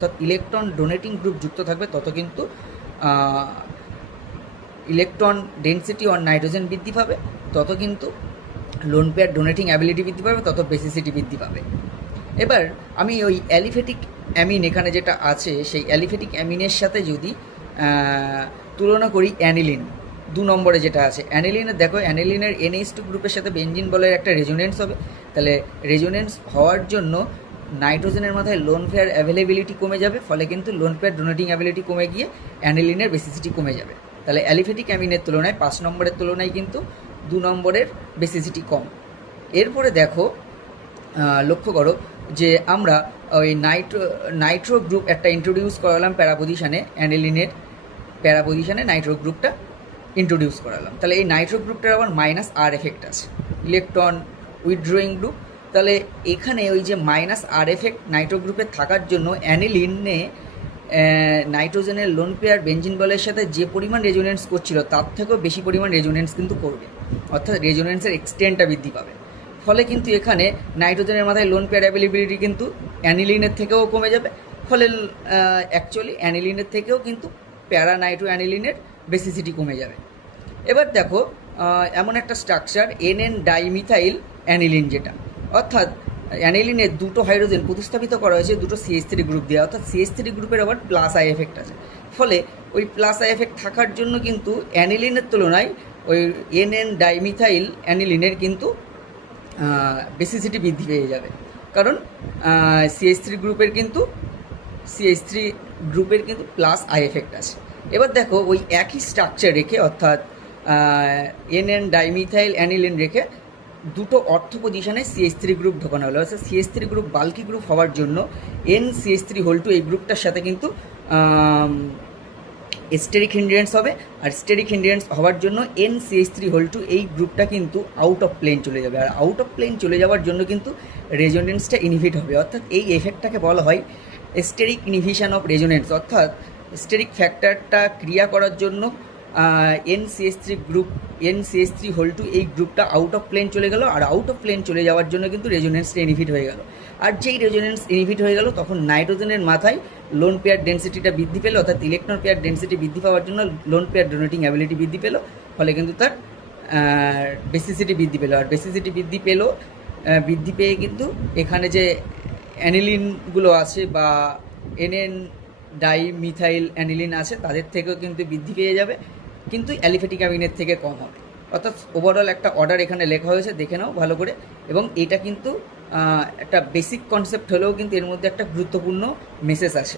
অর্থাৎ electron donating group যুক্ত থাকবে তত কিন্তু ইলেকট্রন ডেন্সিটি অন নাইট্রোজেন বৃদ্ধি পাবে, তত কিন্তু লোন পেয়ার ডোনেটিং অ্যাবিলিটি বৃদ্ধি পাবে, তত বেসিসিটি বৃদ্ধি পাবে। এবার আমি ওই অ্যালিফেটিক অ্যামিন এখানে যেটা আছে সেই অ্যালিফেটিক অ্যামিনের সাথে যদি তুলনা করি অ্যানিলিন 2 নম্বরে যেটা আছে অ্যানিলিনের, দেখো অ্যানিলিনের NH2 গ্রুপের সাথে বেঞ্জিন বলের একটা রেজোনেন্স হবে। তাহলে রেজোনেন্স হওয়ার জন্য নাইট্রোজেনের মাথায় লোন পেয়ার অ্যাভেলেবিলিটি কমে যাবে, ফলে কিন্তু লোন পেয়ার ডোনেটিং অ্যাবিলিটি কমে গিয়ে অ্যানিলিনের বেসিসিটি কমে যাবে। তাহলে অ্যালিফেটিক অ্যামিনের তুলনায় 5 নম্বরের তুলনায় কিন্তু 2 নম্বরের বেসিসিটি কম। এরপরে দেখো লক্ষ্য করো যে আমরা ওই নাইট্রো গ্রুপ একটা ইন্ট্রোডিউস করালাম প্যারাপোজিশানে, অ্যানিলিনের প্যারাপোজিশানে নাইট্রো গ্রুপটা ইন্ট্রোডিউস করালাম। তাহলে এই নাইট্রো গ্রুপটার আবার -R এফেক্ট আছে, ইলেকট্রন উইথড্রয়িং গ্রুপ। তাহলে এখানে ওই যে -R এফেক্ট নাইট্রো গ্রুপে থাকার জন্য অ্যানিলিনে নাইট্রোজেনের লোন পেয়ার বেঞ্জিন বলের সাথে যে পরিমাণ রেজোনেন্স করছিল তার থেকেও বেশি পরিমাণ রেজোনেন্স কিন্তু করবে, অর্থাৎ রেজোনেন্সের এক্সটেন্টটা বৃদ্ধি পাবে। ফলে কিন্তু এখানে নাইট্রোজেনের মাথায় লোন পেয়ার অ্যাভেলেবিলিটি কিন্তু অ্যানিলিনের থেকেও কমে যাবে। ফলে অ্যাকচুয়ালি অ্যানিলিনের থেকেও কিন্তু প্যারা নাইট্রো অ্যানিলিনের বেসিসিটি কমে যাবে। এবার দেখো এমন একটা স্ট্রাকচার NN ডাইমিথাইল অ্যানিলিন, যেটা অর্থাৎ অ্যানিলিনের 2টো হাইড্রোজেন প্রতিস্থাপিত করা হয়েছে 2টো CH3 গ্রুপ দিয়ে, অর্থাৎ CH3 গ্রুপের আবার +I এফেক্ট আছে। ফলে ওই +I এফেক্ট থাকার জন্য কিন্তু অ্যানিলিনের তুলনায় ওই NN ডাইমিথাইল অ্যানিলিনের কিন্তু বেসিসিটি বৃদ্ধি পেয়ে যাবে, কারণ CH3 গ্রুপের কিন্তু +I এফেক্ট আছে। এবার দেখো ওই একই স্ট্রাকচার রেখে, অর্থাৎ NN ডাইমিথাইল অ্যানিলিন রেখে 2টো অর্থ পজিশনে CH3 গ্রুপ ঢোকানো হলো। অর্থাৎ CH3 গ্রুপ বাল্কি গ্রুপ হওয়ার জন্য NCH3 এই গ্রুপটার সাথে কিন্তু স্টেরিক হিন্ড্রেন্স হবে, আর স্টেরিক হিন্ড্রেন্স হওয়ার জন্য NCH3 এই গ্রুপটা কিন্তু আউট অফ প্লেন চলে যাবে, আর আউট অফ প্লেন চলে যাওয়ার জন্য কিন্তু রেজোনেন্সটা ইনহিবিট হবে। অর্থাৎ এই এফেক্টটাকে বলা হয় স্টেরিক ইনহিবিশন অফ রেজোনেন্স। অর্থাৎ স্টেরিক ফ্যাক্টরটা ক্রিয়া করার জন্য NCH3 এই গ্রুপটা আউট অফ প্লেন চলে গেল, আর আউট অফ প্লেন চলে যাওয়ার জন্য কিন্তু রেজোনেন্সটা ইনহিবিট হয়ে গেল। আর যেই রেজোনেন্স ইনহিবিট হয়ে গেল তখন নাইট্রোজেনের মাথায় লোন পেয়ার ডেন্সিটিটা বৃদ্ধি পেল, অর্থাৎ ইলেকট্রন পেয়ার ডেন্সিটি বৃদ্ধি পাওয়ার জন্য লোন পেয়ার ডোনেটিং অ্যাবিলিটি বৃদ্ধি পেল, ফলে কিন্তু তার বেসিসিটি বৃদ্ধি পেল। আর বেসিসিটি বৃদ্ধি পেয়ে কিন্তু এখানে যে অ্যানিলিনগুলো আছে বা NN ডাইমিথাইল অ্যানিলিন আছে তাদের থেকেও কিন্তু বৃদ্ধি পেয়ে যাবে, কিন্তু অ্যালিফেটিক অ্যামিনের থেকে কম হবে। অর্থাৎ ওভারঅল একটা অর্ডার এখানে লেখা হয়েছে, দেখে নাও ভালো করে। এবং এটা কিন্তু একটা বেসিক কনসেপ্ট হলেও কিন্তু এর মধ্যে একটা গুরুত্বপূর্ণ মেসেজ আছে।